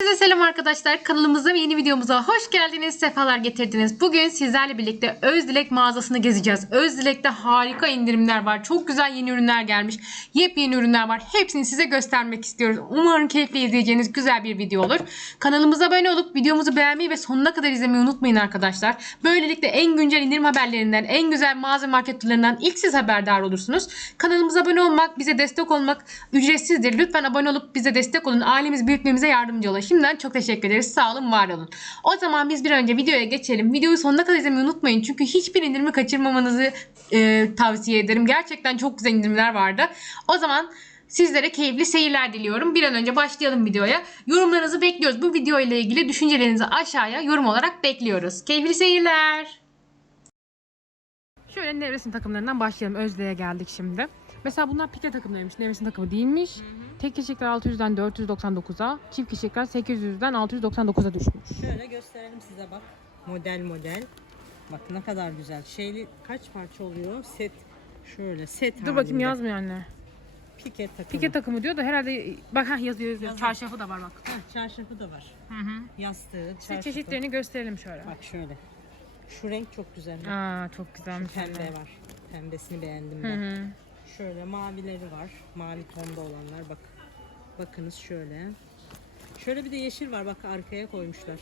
Herkese selam arkadaşlar. Kanalımıza ve yeni videomuza hoş geldiniz. Sefalar getirdiniz. Bugün sizlerle birlikte Özdilek mağazasını gezeceğiz. Özdilek'te harika indirimler var. Çok güzel yeni ürünler gelmiş. Yepyeni ürünler var. Hepsini size göstermek istiyoruz. Umarım keyifle izleyeceğiniz güzel bir video olur. Kanalımıza abone olup videomuzu beğenmeyi ve sonuna kadar izlemeyi unutmayın arkadaşlar. Böylelikle en güncel indirim haberlerinden, en güzel mağaza marketlerinden ilk siz haberdar olursunuz. Kanalımıza abone olmak, bize destek olmak ücretsizdir. Lütfen abone olup bize destek olun. Ailemiz büyütmemize yardımcı olun. Şimdiden çok teşekkür ederiz. Sağ olun, var olun. O zaman biz bir önce videoya geçelim. Videoyu sonuna kadar izlemeyi unutmayın. Çünkü hiçbir indirimi kaçırmamanızı e, tavsiye ederim. Gerçekten çok güzel indirimler vardı. O zaman sizlere keyifli seyirler diliyorum. Bir an önce başlayalım videoya. Yorumlarınızı bekliyoruz. Bu video ile ilgili düşüncelerinizi aşağıya yorum olarak bekliyoruz. Keyifli seyirler. Şöyle nevresim takımlarından başlayalım. Özde'ye geldik şimdi. Mesela bunlar pike takımlarıymış. Nevresim takımı değilmiş. Tek kişilikler 600'den 499'a, çift kişilikler 800'den 699'a düşmüş. Şöyle gösterelim size bak. Model model. Bak ne kadar güzel. Şeyli kaç parça oluyor? Set. Şöyle set Dur bakayım halinde. yazmıyor anne. Pike takımı. Pike takımı diyor da herhalde bak ha yazıyor yazıyor. Yazıyor. Çarşafı da var bak. Heh, çarşafı da var. Hı hı. Yastığı, Size çarşafı. çeşitlerini gösterelim şöyle. Bak şöyle. Şu renk çok güzel. Bak. Aa çok güzelmiş. Pembe anne. var. Pembesini beğendim Hı ben. hı. Şöyle mavileri var. Mavi tonda olanlar bak. Bakınız şöyle. Şöyle bir de yeşil var. Bak arkaya koymuşlar.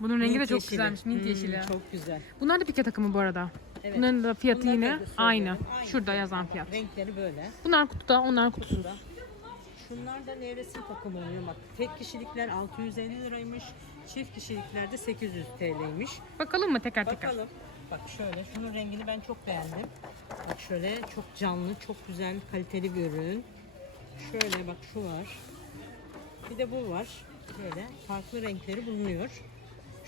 Bunun rengi de Mint çok yeşili. güzelmiş. Mint Hmm, yeşili. Çok güzel. Bunlar da pike takımı bu arada. Evet. Bunların da fiyatı Bunları yine da söylüyorum. aynı. Aynı Şurada yazan Bak, fiyat. Renkleri böyle. Bunlar kutuda, onlar kutusuz. kutuda. Şunlar da nevresim takımı oluyor bak. Tek kişilikler 650 liraymış. Çift kişilikler de 800 TL'ymiş. Bakalım mı teker teker? Bakalım. Bak şöyle şunun rengini ben çok beğendim. Bak şöyle çok canlı, çok güzel, kaliteli bir ürün. Şöyle bak şu var. Bir de bu var. Böyle farklı renkleri bulunuyor.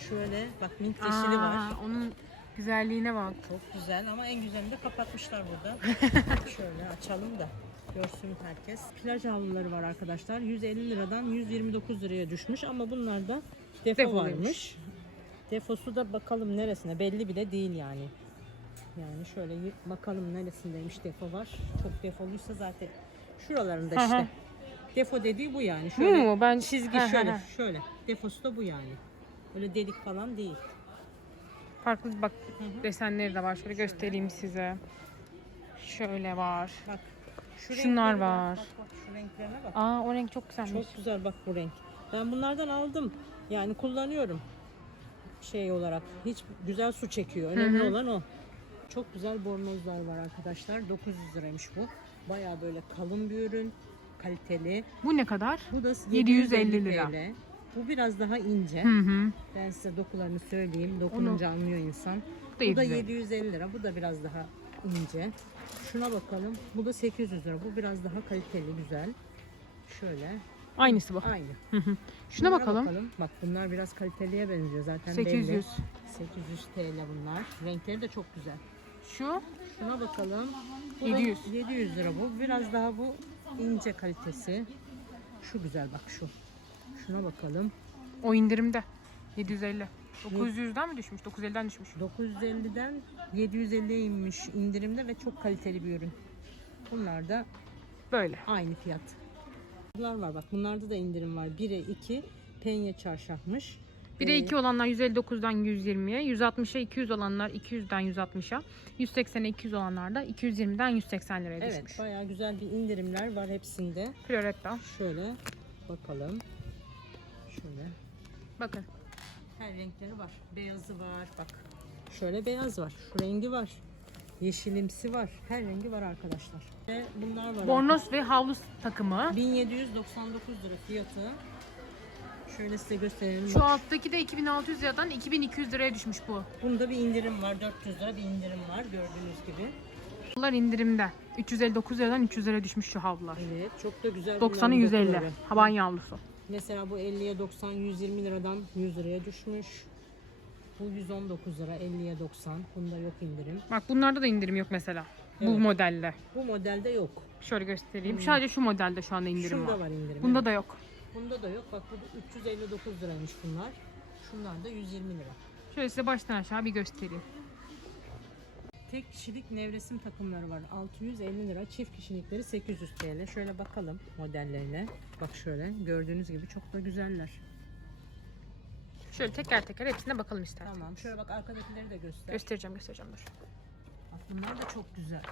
Şöyle bak mint yeşili var. Aa, Onun güzelliğine bak. Çok güzel ama en güzelini de kapatmışlar burada. Şöyle açalım da görsün herkes. Plaj havluları var arkadaşlar. 150 liradan 129 liraya düşmüş ama bunlarda defo Defoluymuş. varmış. Defosu da bakalım neresine belli bile değil yani. Yani şöyle bakalım neresindeymiş defo var. Çok defoluysa zaten şuralarında Hı hı. işte. Defo dediği bu yani. Şöyle mu? Ben çizgi Hı hı şöyle hı. şöyle. Defosu da bu yani. Öyle delik falan değil. Farklı bak desenleri de var. Şöyle göstereyim size. Şöyle var. Bak. Şu Şunlar var. Bak, bak, şu renklerine bak. Aa o renk çok güzelmiş. Çok güzel bak bu renk. Ben bunlardan aldım. Yani kullanıyorum. Şey olarak. Hiç güzel su çekiyor. Önemli Hı hı. olan o. Çok güzel bornozlar var arkadaşlar. 900 liraymış bu. Baya böyle kalın bir ürün. Kaliteli. Bu ne kadar? Bu da 750 lira. TL. Bu biraz daha ince. Hı hı. Ben size dokularını söyleyeyim. Dokununca anlıyor insan. Bu da Bu da 750. 750 lira. Bu da biraz daha ince. Şuna bakalım. Bu da 800 lira. Bu biraz daha kaliteli, güzel. Şöyle. Aynısı bu. Aynı. Hı hı. Şuna Bunlara bakalım. Bak bunlar biraz kaliteliye benziyor zaten 800. belli. 800 TL bunlar. Renkleri de çok güzel. Şu Şuna bakalım. Bu da 700. 700 lira bu. Biraz daha bu ince kalitesi. Şu güzel bak şu. Şuna bakalım. o indirimde. 750. 900'den mi düşmüş? 950'den düşmüş. 950'den 750'ye inmiş indirimde ve çok kaliteli bir ürün. Bunlar da Böyle. aynı fiyat. Bunlar var bak bunlarda da indirim var. 1'e 2 penye çarşafmış. 1'e Ee, 2 olanlar 159'dan 120'ye, 160'a 200 olanlar 200'den 160'a, 180'e 200 olanlar da 220'den 180 liraya Evet düşmüş. bayağı güzel bir indirimler var hepsinde. Floretta. Şöyle bakalım. Şöyle. Bakın. Her renkleri var. Beyazı var bak. Şöyle beyaz var. Şu rengi var. Yeşilimsi var. Her rengi var arkadaşlar. Ve bunlar var. Bornoz ve havlu takımı. 1799 lira fiyatı. Şöyle size gösterelim. Şu Bak, alttaki de 2600 liradan 2200 liraya düşmüş bu. Bunda bir indirim var. 400 lira bir indirim var gördüğünüz gibi. Bunlar indirimde. 359 liradan 300 liraya düşmüş şu havlular. Evet çok da güzel. 90'ı bunların 150. dokuları. Haban yavrusu. Mesela bu 50'ye 90 120 liradan 100 liraya düşmüş. Bu 119 lira 50'ye 90. Bunda yok indirim. Bak bunlarda da indirim yok mesela. Bu Evet. modelde. Bu modelde yok. Şöyle göstereyim. Sadece şu modelde şu anda indirim Şunda var. var indirim. Bunda evet. da yok. Bunda da yok. Bak bu 359 liraymış bunlar. Şunlar da 120 lira. Şöyle size baştan aşağı bir göstereyim. tek kişilik nevresim takımları var. 650 lira. Çift kişilikleri 800 TL. Şöyle bakalım modellerine. Bak şöyle gördüğünüz gibi çok da güzeller. Şöyle teker teker hepsine bakalım istersen. Tamam. Şöyle bak arkadakileri de göster. Göstereceğim göstereceğim dur. Bak bunlar da çok güzel.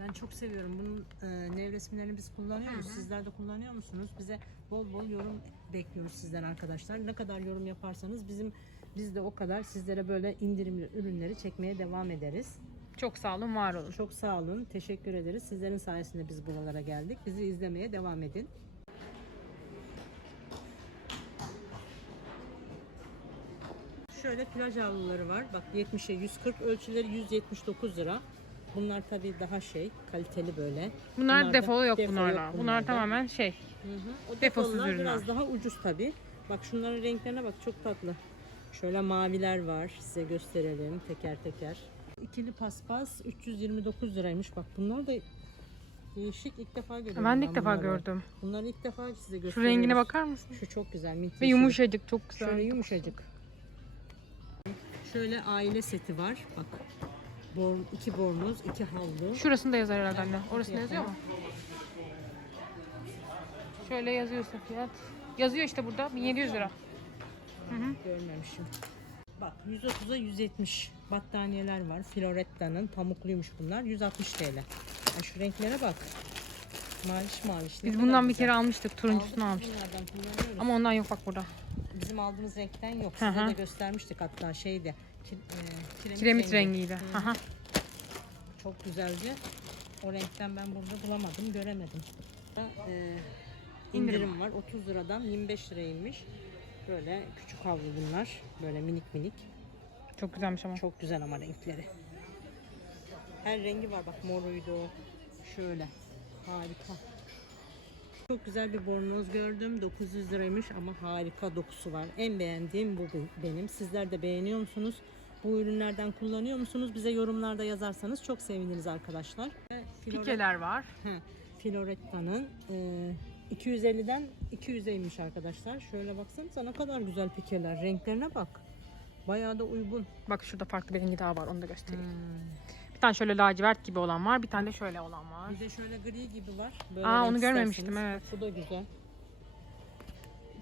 Ben çok seviyorum. Bunun e, nevresimlerini biz kullanıyoruz. Sizler de kullanıyor musunuz? Bize bol bol yorum bekliyoruz sizden arkadaşlar. Ne kadar yorum yaparsanız bizim biz de o kadar sizlere böyle indirimli ürünleri çekmeye devam ederiz. Çok sağ olun var olun. Çok sağ olun. Teşekkür ederiz. Sizlerin sayesinde biz buralara geldik. Bizi izlemeye devam edin. Şöyle plaj havluları var. Bak 70'e 140 ölçüleri 179 lira. Bunlar tabii daha şey, kaliteli böyle. Bunlar da- defolu yok defo bunlarla. yok Bunlar bunlarda. tamamen şey. Hı hı. O Defosuz ürünler. biraz daha ucuz tabii. Bak şunların renklerine bak çok tatlı. Şöyle maviler var. Size gösterelim teker teker. İkili paspas 329 liraymış. Bak bunlar da değişik ilk defa görüyorum. Ben de ilk defa bunları. gördüm. Bunları ilk defa size Şu gösteriyoruz. rengine bakar mısın? Şu çok güzel. mint Ve yumuşacık çok güzel. Şöyle yumuşacık. Şöyle aile seti var. Bak. Born, iki bornoz, iki havlu. Şurasında yazar herhalde anne. Orasında yazıyor mu? Şöyle yazıyorsa fiyat. Yazıyor işte burada 1700 lira. Görmemişim. Bak 130'a 170 battaniyeler var. Floretta'nın pamukluymuş bunlar. 160 TL. Ay şu renklere bak. Maviş maviş. Ne Biz kadar bundan bir güzel. kere almıştık. Aldık Turuncusunu biz almıştık. Bunlardan kullanıyoruz. Ama ondan yok bak burada. Bizim aldığımız renkten yok. Size hı. de göstermiştik hatta şeyde. Ki- e, kiremit, Kiremit rengi. rengiydi. Hı. Aha. Çok güzeldi. O renkten ben burada bulamadım, göremedim. E, indirim var. 30 liradan 25 liraya inmiş. Böyle küçük havlu bunlar. Böyle minik minik. Çok güzelmiş ama. Çok güzel ama renkleri. Her rengi var bak moruydu. Şöyle. Harika. Çok güzel bir bornoz gördüm. 900 liraymış ama harika dokusu var. En beğendiğim bu be- benim. Sizler de beğeniyor musunuz? Bu ürünlerden kullanıyor musunuz? Bize yorumlarda yazarsanız çok seviniriz arkadaşlar. Ve Flore- Pikeler var. Floretta'nın e, 250'den 200'e inmiş arkadaşlar. Şöyle baksanıza ne kadar güzel pikeler. Renklerine bak. Bayağı da uygun. Bak şurada farklı bir rengi daha var. Onu da göstereyim. Hmm. Bir tane şöyle lacivert gibi olan var. Bir tane de şöyle olan var. Bir de şöyle gri gibi var. Böyle Aa, onu görmemiştim, evet. Bu da güzel.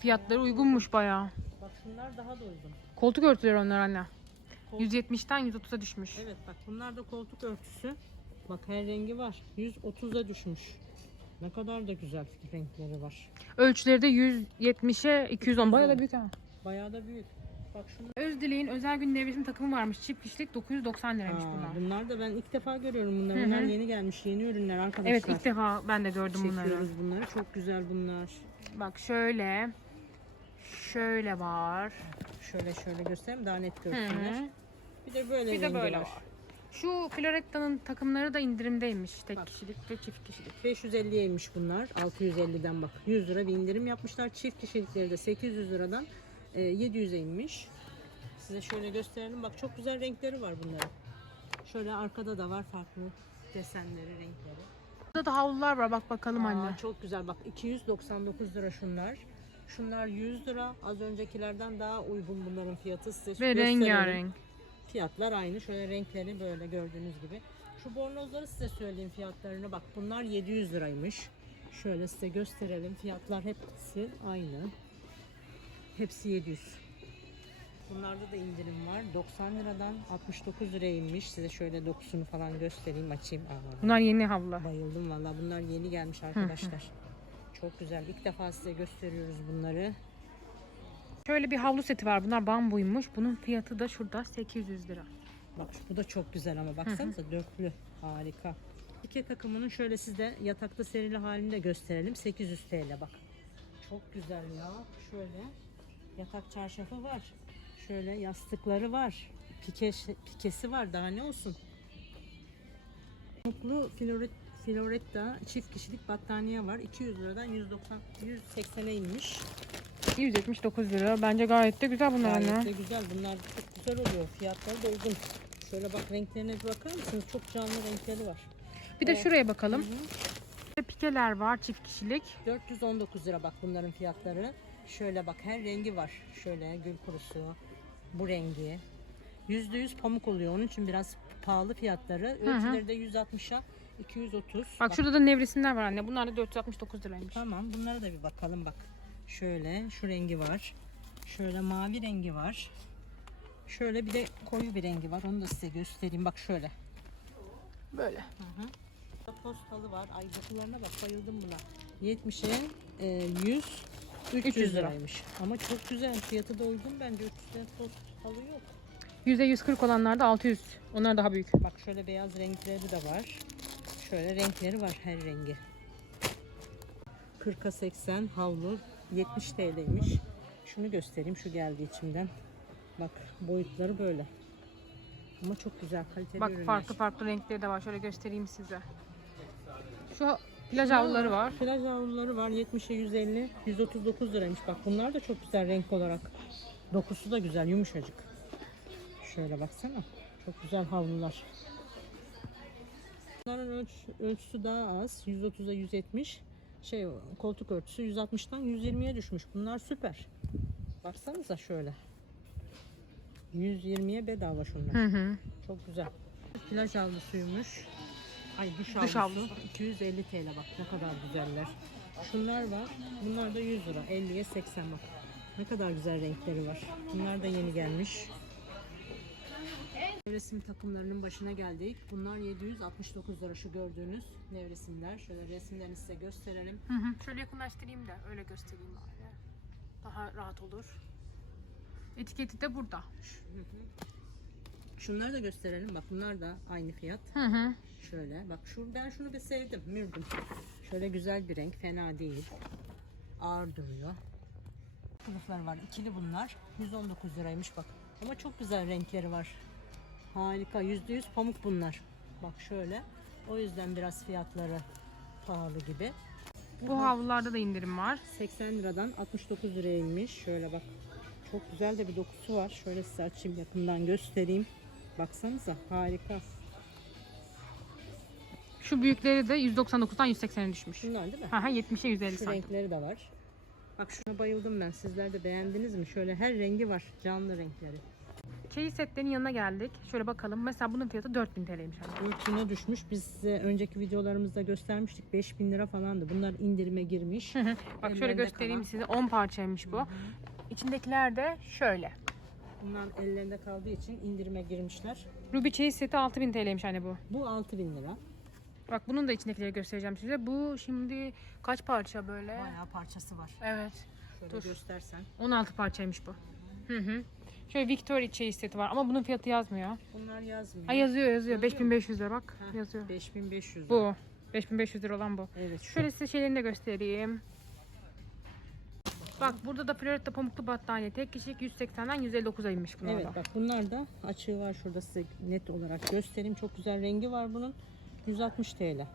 Fiyatları uygunmuş bayağı. Bak şunlar daha da uygun. Koltuk örtüleri onlar anne. Kol- 170'ten 130'a düşmüş. Evet bak bunlar da koltuk örtüsü. Bak her rengi var. 130'a düşmüş. Ne kadar da güzel renkleri var. Ölçüleri de 170'e 210. Bayağı da büyük ha. Bayağı da büyük. Bak. Özdileğin özel gün nevresim takımı varmış. Çift kişilik 990 liraymış Aa, bunlar. bunlar da ben ilk defa görüyorum bunları. Hı hı. Bunlar yeni gelmiş. Yeni ürünler arkadaşlar. Evet ilk defa ben de gördüm bunları. Çekiyoruz bunları. Çok güzel bunlar. Bak şöyle. Şöyle var. Şöyle şöyle göstereyim daha net görsünler. Bir de böyle Bir de böyle var. var. Şu Floretta'nın takımları da indirimdeymiş. Tek Bak. kişilik ve çift kişilik. 550'yeymiş bunlar. 650'den bak. 100 lira bir indirim yapmışlar. Çift kişilikleri de 800 liradan e, 700'e inmiş. Size şöyle gösterelim. Bak çok güzel renkleri var bunların. Şöyle arkada da var farklı desenleri, renkleri. Burada da havlular var. Bak bakalım Aa, anne. çok güzel bak 299 lira şunlar. Şunlar 100 lira. Az öncekilerden daha uygun bunların fiyatı. Size Ve gösterelim. rengarenk. Fiyatlar aynı. Şöyle renkleri böyle gördüğünüz gibi. Şu bornozları size söyleyeyim fiyatlarını. Bak bunlar 700 liraymış. Şöyle size gösterelim. Fiyatlar hepsi aynı. Hepsi 700. Bunlarda da indirim var. 90 liradan 69 liraya inmiş. Size şöyle dokusunu falan göstereyim, açayım. Aa, Bunlar yeni havlular. bayıldım valla. Bunlar yeni gelmiş arkadaşlar. Çok güzel. İlk defa size gösteriyoruz bunları. Şöyle bir havlu seti var. Bunlar bambuymuş. Bunun fiyatı da şurada 800 lira. Bak bu da çok güzel ama baksanıza dörtlü. Harika. İki takımının şöyle sizde yatakta serili halini de gösterelim. 800 TL bak. Çok güzel ya. Şöyle yatak çarşafı var. Şöyle yastıkları var. Pike, pikesi var. Daha ne olsun? Mutlu Floret, Floretta çift kişilik battaniye var. 200 liradan 190 180'e inmiş. 179 lira. Bence gayet de güzel bunlar Gayet anne. de güzel. Bunlar çok güzel oluyor. Fiyatları da uygun. Şöyle bak renklerine bir bakar mısınız? Çok canlı renkleri var. Bir de Evet. şuraya bakalım. Hı hı. Pikeler var çift kişilik. 419 lira bak bunların fiyatları. Şöyle bak her rengi var. Şöyle gül kurusu, bu rengi. %100 pamuk oluyor. Onun için biraz pahalı fiyatları. hı. Ölçüleri de 160'a 230. Bak şurada da nevresimler var anne. Bunlar da 469 liraymış. Tamam bunlara da bir bakalım bak. Şöyle şu rengi var. Şöyle mavi rengi var. Şöyle bir de koyu bir rengi var. Onu da size göstereyim. Bak şöyle. Böyle. Post halı var. Ay dokularına bak bayıldım buna. 70'e e, 100 300, 300 lira. liraymış. Ama çok güzel. Fiyatı da uygun bence. 300 lira halı yok. %140 olanlar da 600. Onlar daha büyük. Bak şöyle beyaz renkleri de var. Şöyle renkleri var her rengi. 40'a 80 havlu 70 TL'ymiş. Şunu göstereyim şu geldi içimden. Bak boyutları böyle. Ama çok güzel kaliteli Bak ürünler. farklı farklı renkleri de var. Şöyle göstereyim size. Şu plaj havluları var. Plaj havluları var 70'e 150 139 liraymış. Bak bunlar da çok güzel renk olarak. Dokusu da güzel yumuşacık. Şöyle baksana. Çok güzel havlular. Bunların ölç, ölçüsü daha az. 130'a 170. Şey koltuk örtüsü 160'tan 120'ye düşmüş. Bunlar süper. Baksanıza şöyle. 120'ye bedava şunlar. Hı hı. Çok güzel. Plaj havlusuymuş. Ay duş, Duş havlusu. havlusu. 250 TL bak ne kadar güzeller. Şunlar var. Bunlar da 100 lira. 50'ye 80 bak. Ne kadar güzel renkleri var. Bunlar da yeni gelmiş. Nevresim takımlarının başına geldik. Bunlar 769 lira şu gördüğünüz nevresimler. Şöyle resimlerini size gösterelim. Hı hı. Şöyle yakınlaştırayım da öyle göstereyim bari. Daha rahat olur. Etiketi de burada. Şunları da gösterelim. Bak bunlar da aynı fiyat. Hı hı. Şöyle bak şu ben şunu bir sevdim. Mürdüm. Şöyle güzel bir renk. Fena değil. Ağır duruyor. Kılıflar var. ikili bunlar. 119 liraymış bak. Ama çok güzel renkleri var. Harika. %100 pamuk bunlar. Bak şöyle. O yüzden biraz fiyatları pahalı gibi. Bu havlularda da indirim var. 80 liradan 69 liraya inmiş. Şöyle bak. Çok güzel de bir dokusu var. Şöyle size açayım yakından göstereyim. Baksanıza harika. Şu büyükleri de 199'dan 180'e düşmüş. Şunlar değil mi? Hı hı 70'e 150 Şu santim. renkleri de var. Bak şuna bayıldım ben. Sizler de beğendiniz mi? Şöyle her rengi var. Canlı renkleri. Çeyiz setlerin yanına geldik. Şöyle bakalım. Mesela bunun fiyatı 4000 TL'ymiş. anne. 4000'e düşmüş. Biz size önceki videolarımızda göstermiştik. 5000 lira falandı. Bunlar indirime girmiş. Hı hı. Bak şöyle göstereyim kalan. size. 10 parçaymış bu. İçindekiler de şöyle. Bunlar ellerinde kaldığı için indirime girmişler. Ruby çeyiz seti 6000 TL'ymiş anne bu. Bu 6000 lira. Bak bunun da içindekileri göstereceğim size. Bu şimdi kaç parça böyle? Bayağı parçası var. Evet. Şöyle Dur. göstersen. 16 parçaymış bu. Hı hı. Şöyle Victoria çeyiz seti var ama bunun fiyatı yazmıyor. Bunlar yazmıyor. Ha yazıyor yazıyor. Yazıyor mu? 5500 lira bak. Heh, Yazıyor. 5500 lira. Bu. 5500 lira olan bu. Evet. Şöyle size şeylerini de göstereyim. Bak burada da Florida pamuklu battaniye. Tek kişilik 180'den 159'a inmiş bunlar Evet da. bak bunlar da açığı var şurada size net olarak göstereyim. Çok güzel rengi var bunun. 160 TL.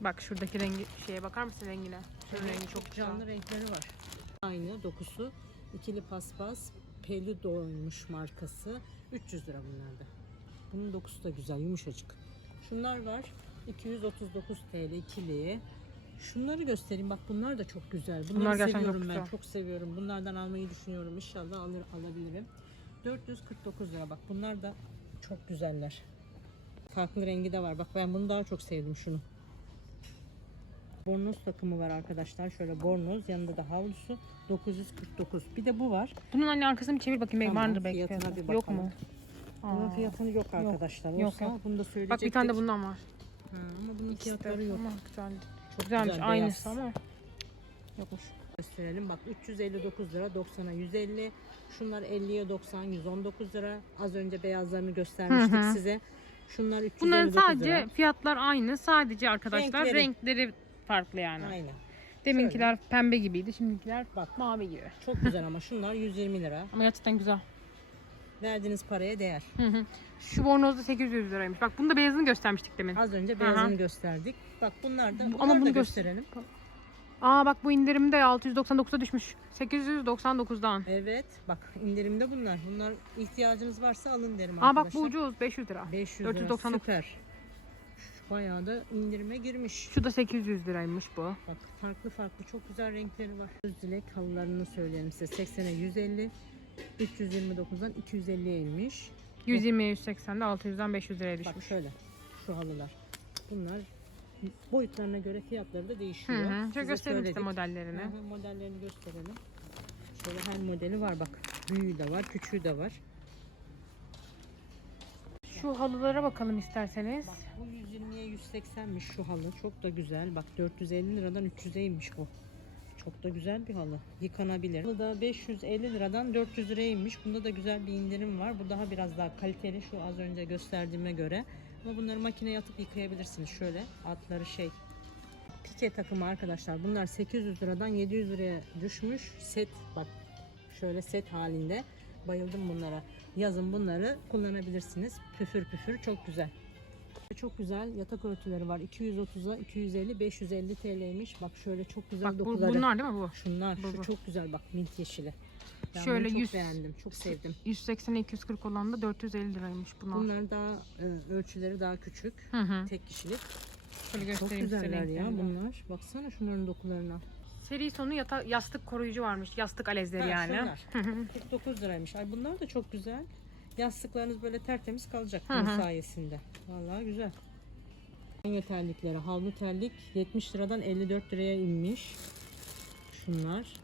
Bak şuradaki rengi şeye bakar mısın rengine? Şunun rengi çok güzel. Canlı renkleri var. Aynı dokusu. ikili paspas. Peludo'ymuş markası. 300 lira bunlarda. Bunun dokusu da güzel, yumuşacık. Şunlar var. 239 TL ikili. Şunları göstereyim. Bak bunlar da çok güzel. Bunları Bunlar gerçekten seviyorum çok ben. güzel. Çok seviyorum. Bunlardan almayı düşünüyorum. İnşallah alır alabilirim. 449 lira. Bak bunlar da çok güzeller. Farklı rengi de var. Bak ben bunu daha çok sevdim şunu. Bornoz takımı var arkadaşlar. Şöyle bornoz yanında da havlusu 949. Bir de bu var. Bunun anne arkasını bir çevir bakayım. Tamam, vardır belki fiyatına fiyatı. bir Yok bakalım. mu? Bunun Aa. fiyatını yok arkadaşlar. Yok, Olsa yok. bunu da söyleyecektik. Bak bir tane de bundan var. Ha, ama bunun fiyatları yok. Ama güzel. Çok Güzelmiş güzel, aynısı beyaz. ama. Yokmuş. Gösterelim. Bak 359 lira 90'a 150. Şunlar 50'ye 90 119 lira. Az önce beyazlarını göstermiştik Hı hı. size. Şunlar 359 Bunların sadece lira. fiyatlar aynı. Sadece arkadaşlar Renkleri. renkleri, farklı yani. Aynen. Deminkiler pembe gibiydi. Şimdikiler Bak. mavi gibi. Çok güzel ama şunlar 120 lira. Ama gerçekten güzel. Verdiğiniz paraya değer. Hı hı. Şu bornoz da 800 liraymış. Bak bunu da beyazını göstermiştik demin. Az önce Aha. beyazını gösterdik. Bak bunlar da Bu- bunlar ama da bunu göster- gösterelim. Aa bak bu indirimde 699'a düşmüş. 899'dan. Evet. Bak indirimde bunlar. Bunlar ihtiyacınız varsa alın derim Aa bak arkadaşlar. bu ucuz 500 lira. 500 lira 499. süper. Bayağı da indirime girmiş. Şu da 800 liraymış bu. Bak farklı farklı çok güzel renkleri var. Öz dilek halılarını söyleyelim size. 80'e 150, 329'dan 250'ye inmiş. 120'ye 180'de 600'den 500 liraya Bak düşmüş. şöyle şu halılar. Bunlar boyutlarına göre fiyatları da Hı değişiyor. hı. Şöyle Size göstereyim işte söyledik. modellerini. Hı hı, modellerini gösterelim. Şöyle her modeli var bak. Büyüğü de var, küçüğü de var. Şu halılara bakalım isterseniz. Bak bu 120'ye 180'miş şu halı. Çok da güzel. Bak 450 liradan 300'e inmiş bu. Çok da güzel bir halı. Yıkanabilir. Bu da 550 liradan 400 liraya inmiş. Bunda da güzel bir indirim var. Bu daha biraz daha kaliteli şu az önce gösterdiğime göre. Ama bunları makineye atıp yıkayabilirsiniz. Şöyle altları şey pike takımı arkadaşlar. Bunlar 800 liradan 700 liraya düşmüş. Set bak şöyle set halinde. Bayıldım bunlara. Yazın bunları kullanabilirsiniz. Püfür püfür çok güzel. Çok güzel yatak örtüleri var. 230'a 250 550 TL'ymiş. Bak şöyle çok güzel Bak bu, dokuları. bunlar değil mi bu? Şunlar Bu, şu bu. çok güzel bak mint yeşili. Ben Şöyle bunu çok 100 beğendim. Çok sevdim. 180'e 240 olan da 450 liraymış bunlar. Bunlar daha e, ölçüleri daha küçük. Hı hı. Tek kişilik. Şöyle Çok göstereyim size güzeller ya renklerini. bunlar. Baksana şunların dokularına. Seri sonu yata, yastık koruyucu varmış. Yastık alezleri Ha, yani. şunlar. 49 liraymış. Ay bunlar da çok güzel. Yastıklarınız böyle tertemiz kalacak Hı bunun hı. sayesinde. Vallahi güzel. Banyo terlikleri, havlu terlik 70 liradan 54 liraya inmiş. Şunlar.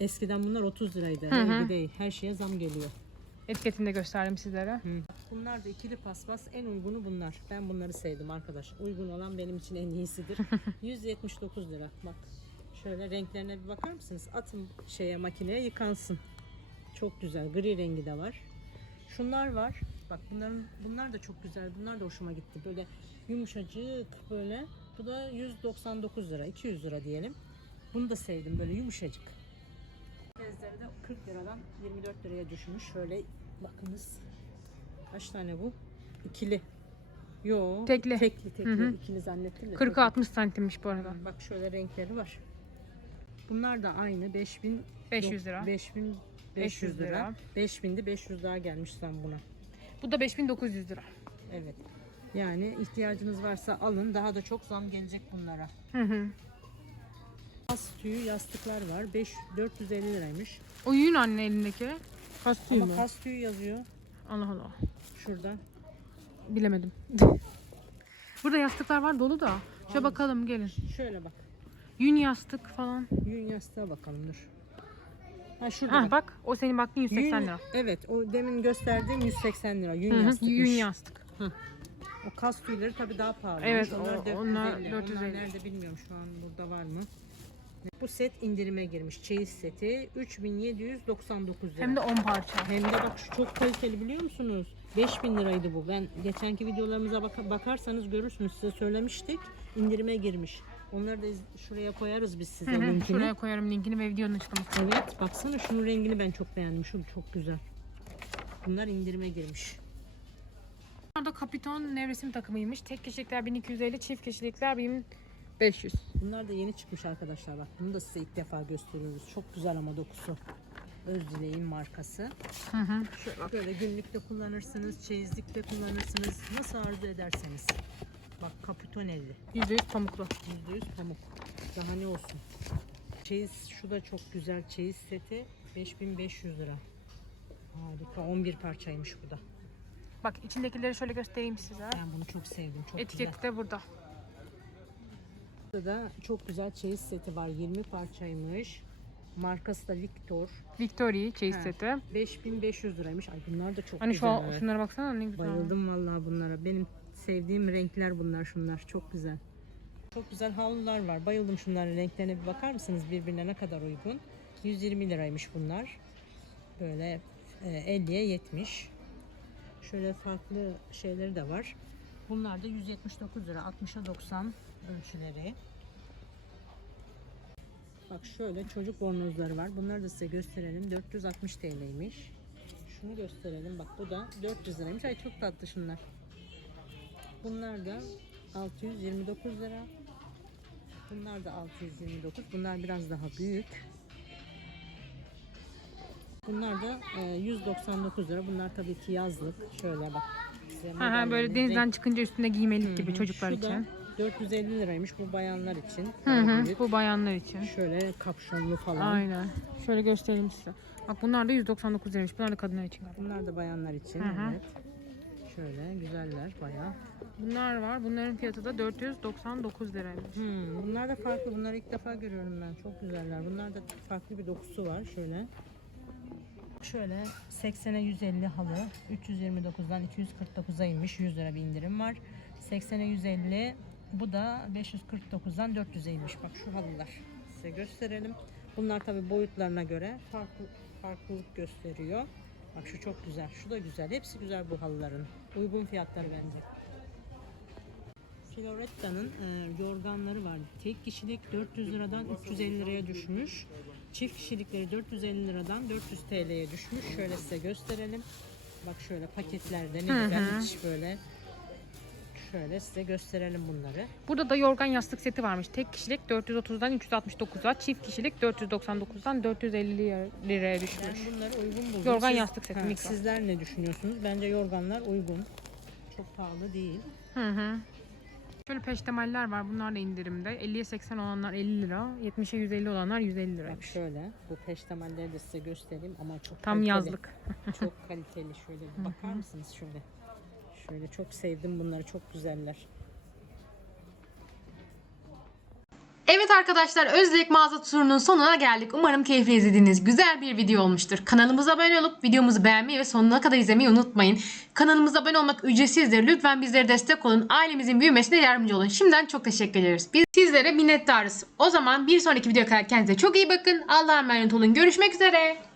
Eskiden bunlar 30 liraydı. Hı hı. Değil. Her şeye zam geliyor. Etiketini de gösterdim sizlere. Hı. Bunlar da ikili paspas en uygunu bunlar. Ben bunları sevdim arkadaş. Uygun olan benim için en iyisidir. 179 lira. Bak şöyle renklerine bir bakar mısınız? Atın şeye makineye yıkansın. Çok güzel. Gri rengi de var. Şunlar var. Bak bunların bunlar da çok güzel. Bunlar da hoşuma gitti. Böyle yumuşacık böyle. Bu da 199 lira. 200 lira diyelim. Bunu da sevdim. Böyle yumuşacık. Bezleri de 40 liradan 24 liraya düşmüş. Şöyle bakınız. Kaç tane bu? İkili. Yo. Tekli. Tekli tekli. Hı hı. İkili zannettim de. 40'a 60 santimmiş bu arada. Bak şöyle renkleri var. Bunlar da aynı 5000 500 lira. 5000 500 lira. 5000'di 500 daha gelmiş sen buna. Bu da 5900 lira. Evet. Yani ihtiyacınız varsa alın. Daha da çok zam gelecek bunlara. Hı hı. Kas tüyü yastıklar var. 5 450 liraymış. O yün anne elindeki. Kas tüyü Ama mü? kas tüyü yazıyor Allah Allah. şurada. Bilemedim. Burada yastıklar var dolu da. Şöyle bakalım gelin. Şöyle bak. Yün yastık falan. Yün yastığa bakalım dur. Ha şurada Ha bak. bak o senin baktığın 180 Yün- lira. Evet o demin gösterdiğim 180 lira. Yün Hı hı, yastıkmış. Yün yastık. O kas tüyleri tabii daha pahalı. Evet, onlar, o- 450. onlar 450. Onlar nerede bilmiyorum şu an burada var mı? Bu set indirime girmiş. Çeyiz seti 3799 lira. Hem de 10 parça. Hem de bak şu çok kaliteli biliyor musunuz? 5000 liraydı bu. Ben geçenki videolarımıza baka- bakarsanız görürsünüz. Size söylemiştik. İndirime girmiş. Onları da iz- şuraya koyarız biz size Hı hı, linkini. Şuraya koyarım linkini ve videonun açıklamasına. Evet baksana şunun rengini ben çok beğendim. Şu çok güzel. Bunlar indirime girmiş. Bunlar da kapiton nevresim takımıymış. Tek kişilikler 1250, çift kişilikler 1500. Bunlar da yeni çıkmış arkadaşlar bak. Bunu da size ilk defa gösteriyoruz. Çok güzel ama dokusu. Özdileğin markası. Hı hı. Şöyle böyle günlükte kullanırsınız, çeyizlikte kullanırsınız. Nasıl arzu ederseniz. Bak kapitonelli. %100 pamuklu. %100 pamuk. Daha ne olsun. Çeyiz şu da çok güzel. Çeyiz seti 5500 lira. Harika. 11 parçaymış bu da. Bak içindekileri şöyle göstereyim size. Ben bunu çok sevdim. Çok güzel. Etiketi de burada. Burada da çok güzel çeyiz seti var. 20 parçaymış. Markası da Victor. Victoria çeyiz He. seti. 5500 liraymış. Ay bunlar da çok Hani şu an güzel. şunlara baksana ne güzel. Bayıldım vallahi bunlara. Benim sevdiğim renkler bunlar şunlar. Çok güzel. Çok güzel havlular var. Bayıldım şunların renklerine bir bakar mısınız? Birbirine ne kadar uygun. 120 liraymış bunlar. Böyle e, 50'ye 70. Şöyle farklı şeyleri de var. Bunlar da 179 lira. 60'a 90 ölçüleri. Bak şöyle çocuk bornozları var. Bunları da size gösterelim. 460 TL'ymiş. Şunu gösterelim. Bak bu da 400 liraymış. Ay çok tatlı şunlar. Bunlar da 629 lira. Bunlar da 629. Bunlar biraz daha büyük. Bunlar da e, 199 lira. Bunlar tabii ki yazlık. Şöyle bak. Size Ha ha böyle denizden renk- çıkınca üstünde giymelik gibi çocuklar Şu da için. 450 liraymış bu bayanlar için. Hı hı. büyük. Bu bayanlar için. Şöyle kapşonlu falan. Aynen. Şöyle göstereyim size. Bak bunlar da 199 liraymış. Bunlar da kadınlar için. Bunlar da bayanlar için. Hı hı. Evet. Şöyle güzeller bayağı. Bunlar var. Bunların fiyatı da 499 liraymış. Hmm, bunlar da farklı. Bunları ilk defa görüyorum ben. Çok güzeller. Bunlar da farklı bir dokusu var. Şöyle. Şöyle 80'e 150 halı. 329'dan 249'a inmiş. 100 lira bir indirim var. 80'e 150 bu da 549'dan 400'e inmiş. Bak şu halılar. Size gösterelim. Bunlar tabi boyutlarına göre farklı farklılık gösteriyor. Bak şu çok güzel. Şu da güzel. Hepsi güzel bu halıların. Uygun fiyatları bence. Floretta'nın e, yorganları var. Tek kişilik 400 liradan 350 liraya düşmüş. Çift kişilikleri 450 liradan 400 TL'ye düşmüş. Şöyle size gösterelim. Bak şöyle paketlerde ne güzel hiç böyle. Şöyle size gösterelim bunları. Burada da yorgan yastık seti varmış. Tek kişilik 430'dan 369'a, çift kişilik 499'dan 450 liraya düşmüş. Ben bunları uygun buldum. Yorgan yastık seti, ha, mikro. Sizler ne düşünüyorsunuz? Bence yorganlar uygun. Çok pahalı değil. Hı hı. Şöyle peştemaller var. Bunlar da indirimde. 50'ye 80 olanlar 50 lira. 70'e 150 olanlar 150 Bak liraymış. şöyle bu peştemalleri de size göstereyim ama çok Tam kaliteli. yazlık. Çok kaliteli şöyle bakar mısınız şöyle. Şöyle çok sevdim bunları çok güzeller. Evet arkadaşlar Özlek mağaza turunun sonuna geldik. Umarım keyifli izlediğiniz güzel bir video olmuştur. Kanalımıza abone olup videomuzu beğenmeyi ve sonuna kadar izlemeyi unutmayın. Kanalımıza abone olmak ücretsizdir. Lütfen bizlere destek olun. Ailemizin büyümesine yardımcı olun. Şimdiden çok teşekkür ederiz. Biz sizlere minnettarız. O zaman bir sonraki videoya kadar kendinize çok iyi bakın. Allah'a emanet olun. Görüşmek üzere.